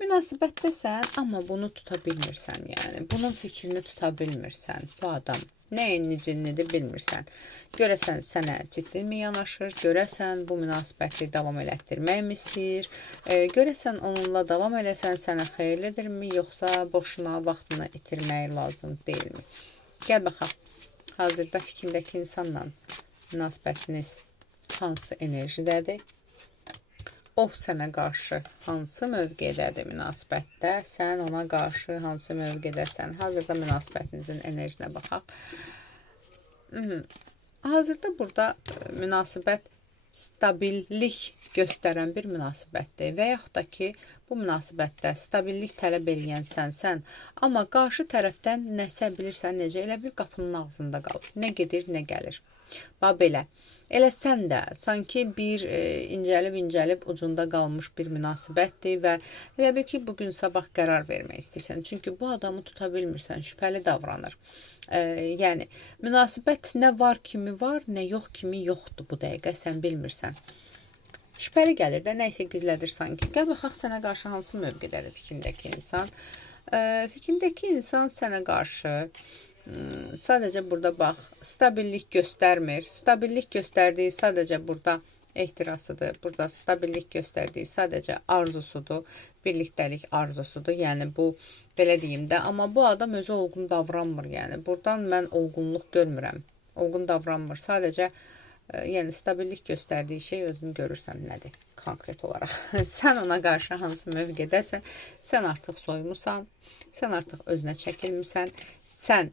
Münasibətdəsən, amma bunu tuta bilmirsən, yəni. Bunun fikrini tuta bilmirsən. Bu adam nəyin nicinnidir bilmirsən. Görəsən sənə ciddimi yanaşır, görəsən bu münasibəti davam elətdirmək mi istəyir, görəsən onunla davam eləsən sənə xeyirlidirmi, yoxsa boşuna vaxtını itirmək lazım deyilmi? Gəl baxaq, hazırda fikrindəki insanla münasibətiniz hansı enerjidədir? O sənə qarşı hansı mövqedədir münasibətdə, sən ona qarşı hansı mövqedəsən? Hazırda münasibətinizin enerjinə baxaq. Hazırda burada münasibət stabillik göstərən bir münasibətdir və yaxud da ki, bu münasibətdə stabillik tələb edən sənsən, amma qarşı tərəfdən nəsə bilirsən necə, elə bir qapının ağzında qalıb. Nə gedir, nə gəlir. Bax belə. Elə sən də sanki bir incəlib ucunda qalmış bir münasibətdir və elə bil ki, bugün sabah qərar vermək istəyirsən. Çünki bu adamı tuta bilmirsən, şübhəli davranır. Yəni, münasibət nə var kimi var, nə yox kimi yoxdur bu dəqiqə, sən bilmirsən. Şübhəli gəlir də, nə isə gizlədir sanki. Gəl baxaq, sənə qarşı hansı mövqedədir fikrindəki insan? Fikrindəki insan sənə qarşı sadəcə burada bax, stabillik göstərmir. Stabillik göstərdiyi sadəcə burada ehtirasıdır. Burada stabillik göstərdiyi sadəcə arzusudur. Birlikdəlik arzusudur. Yəni bu, belə deyim də, amma bu adam özü olğun davranmır. Yəni buradan mən olğunluq görmürəm. Olğun davranmır. Sadəcə yəni stabillik göstərdiyi şey özünü görürsən nədir konkret olaraq. Sən ona qarşı hansı mövqedəsən, sən artıq soymusan, sən artıq özünə çəkilmirsən, sən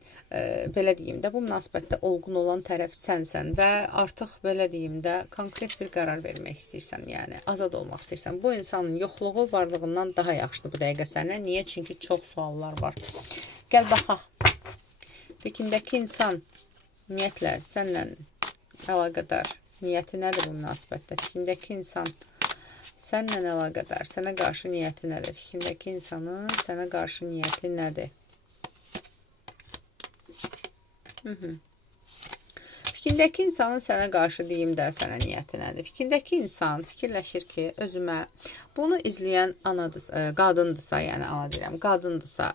belə deyim də bu münasibətdə olğun olan tərəf sənsən və artıq belə deyim də konkret bir qərar vermək istəyirsən, yəni azad olmaq istəyirsən. Bu insanın yoxluğu varlığından daha yaxşıdır bu dəqiqə sənə. Niyə? Çünki çox suallar var. Gəl baxaq. Fikrindəki insan ümumiyyətlə sənlə əlaqədar niyyəti nədir bu münasibətdə? Fikrindəki insan sənlə əlaqədar, sənə qarşı niyyəti nədir? Fikrindəki insanın sənə qarşı niyyəti nədir? Fikrindəki insanın sənə qarşı deyim də sənə niyyəti nədir? Fikrindəki insan fikirləşir ki, özümə bunu izləyən qadındırsa, yəni ana deyirəm, qadındırsa,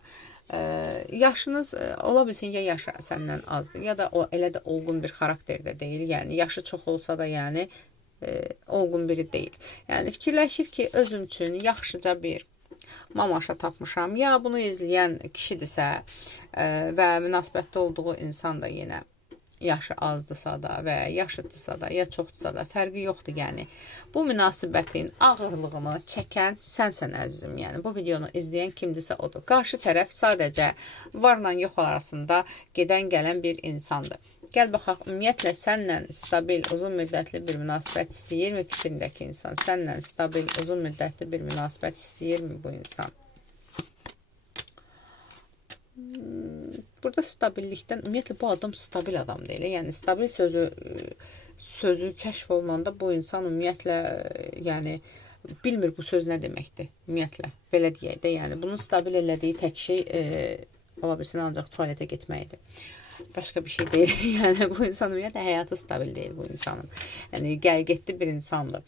yaşınız ola bilsin ya yaşı səndən azdır, ya da o elə də olğun bir xarakterdə deyil, yəni yaşı çox olsa da yəni olğun biri deyil. Yəni fikirləşir ki, özüm üçün yaxşıca bir mamaşa tapmışam, ya bunu izləyən kişidirsə və münasibətdə olduğu insan da yenə yaşı azdısa da və yaşıdırsa da, ya çoxdursa da fərqi yoxdur, yəni. Bu münasibətin ağırlığını çəkən sənsən əzizim, yəni. Bu videonu izləyən kimdirsə odur. Qarşı tərəf sadəcə varla yox arasında gedən gələn bir insandır. Gəl baxaq, ümumiyyətlə sənlə stabil, uzun müddətli bir münasibət istəyirmi fikrindəki insan? Sənlə stabil, uzun müddətli bir münasibət istəyirmi bu insan? Burada stabillikdən, ümumiyyətlə bu adam stabil adam deyil. Yəni stabil sözü kəşf olunanda bu insan ümumiyyətlə yəni bilmir bu söz nə deməkdir. Ümumiyyətlə belə deyək də, yəni bunun stabil elədiyi tək şey ola bilsin ancaq tualetə getməkdir. Başqa bir şey deyil. Yəni bu insan ümumiyyətlə həyatı stabil deyil bu insanın. Yəni gəl-getdi bir insandır.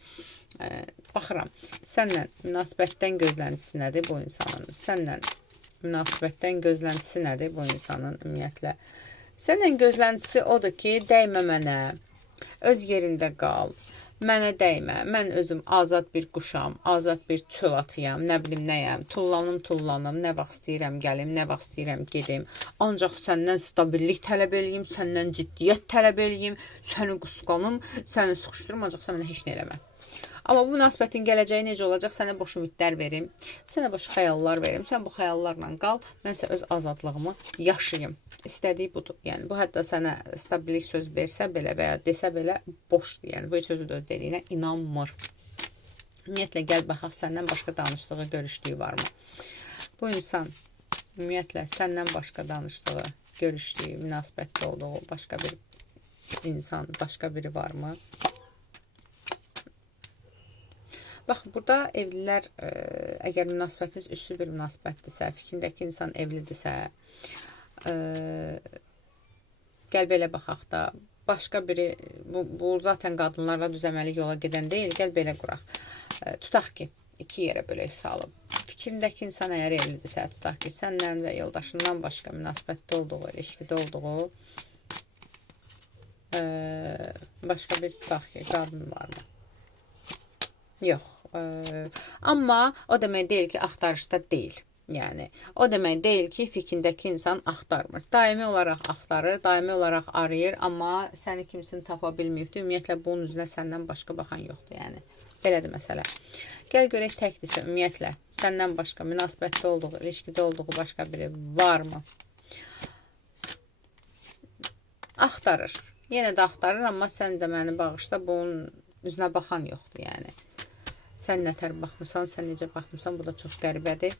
Baxıram, sənlə münasibətdən gözləntisi nədir bu insanın? Sənlə münasibətdən gözləntisi nədir bu insanın ümumiyyətlə? Sənin gözləntisi odur ki, dəymə mənə, öz yerində qal, mənə dəymə, mən özüm azad bir quşam, azad bir çöl atıyam, nə bilim nəyəm, tullanım, nə vaxt istəyirəm gəlim, nə vaxt istəyirəm gedim, ancaq səndən stabillik tələb eləyim, səndən ciddiyyət tələb eləyim, səni qusqanım, səni sıxışdırım, ancaq sən mənə heç nə eləmə. Amma bu münasibətin gələcəyi necə olacaq? Sənə boş ümidlər verim, sənə boş xəyallar verim, sən bu xəyallarla qal, mən isə öz azadlığımı yaşayım. İstədiyi budur. Yəni bu hətta sənə stabillik söz versə belə və ya desə belə boşdur. Yəni bu heç özü də öz dediyinə inanmır. Ümumiyyətlə gəl baxaq, səndən başqa danışdığı, görüşdüyü varmı? Bu insan ümumiyyətlə səndən başqa danışdığı, görüşdüyü, münasibətdə olduğu başqa bir insan, başqa biri varmı? Bax, burada evlilər, əgər münasibətiniz üçlü bir münasibətdirsə, fikrindəki insan evlidirsə, gəl belə baxaq da, başqa biri, bu zaten qadınlarla düzəməli yola gedən deyil, gəl belə quraq. Tutaq ki, iki yerə bölək salıb. fikrindəki insan əgər evlidirsə, tutaq ki, səndən və yoldaşından başqa münasibətdə olduğu, ilişkidə olduğu başqa bir tutaq ki, qadın varmı? Yox. Amma o demək deyil ki, axtarışda deyil. Yəni, o demək deyil ki, fikrindəki insan axtarmır. Daimi olaraq axtarır, daimi olaraq arayır, amma səni kimsini tapa bilməyibdir. Ümumiyyətlə, bunun üzrə səndən başqa baxan yoxdur, yəni. Belədir məsələ. Gəl görək təkdirsə, ümumiyyətlə, səndən başqa münasibətdə olduğu, ilişkidə olduğu başqa biri varmı? Axtarır. Yenə də axtarır, amma sən də məni bağışla, bunun üzünə baxan yoxdur, yəni. Sən nətər baxmısan, sən necə baxmısan, bu da çox qəribədir.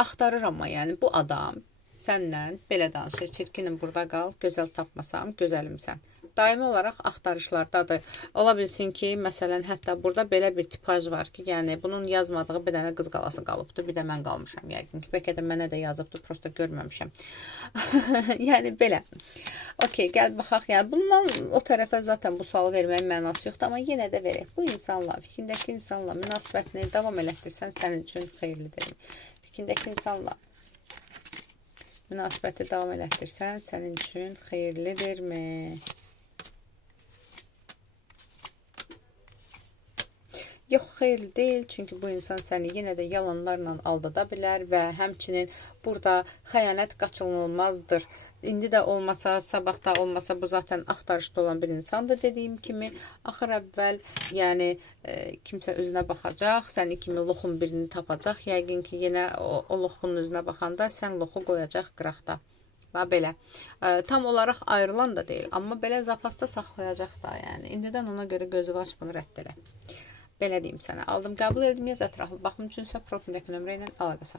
Axtarır amma, yəni bu adam səndən belə danışır, çirkinim burada qal, gözəl tapmasam, gözəlimsən. Daimi olaraq axtarışlardadır. Ola bilsin ki, məsələn, hətta burada belə bir tipaj var ki, yəni bunun yazmadığı bir dənə qız qalası qalıbdır, bir də mən qalmışam yəqin ki. Bəlkə də mənə də yazıbdır, prosta görməmişəm. Yəni belə. Okey, gəl baxaq. Yəni bundan o tərəfə zaten bu sualı verməyin mənası yoxdur, amma yenə də verək. Bu insanla, fikrindəki insanla münasibətini davam elətdirsən sənin üçün xeyirlidir. Fikrindəki insanla münasibəti davam elətdirsən sənin üçün xeyirlidirmi? Yox, xeyir deyil, çünki bu insan səni yenə də yalanlarla aldada bilər və həmçinin burada xəyanət qaçınılmazdır. İndi də olmasa, sabah da olmasa bu zaten axtarışda olan bir insandır dediyim kimi. Axır əvvəl, yəni kimsə özünə baxacaq, səni kimi loxun birini tapacaq. Yəqin ki, yenə o loxun üzünə baxanda sən loxu qoyacaq qıraqda. Və belə. Tam olaraq ayrılan da deyil, amma belə zapasda saxlayacaq da, yəni. İndidən ona görə gözü aç bunu rədd elə. Belə deyim sənə. Aldım, qəbul edilməyəz ətraflı baxım üçünsə profildəki nömrə ilə əlaqə saxla.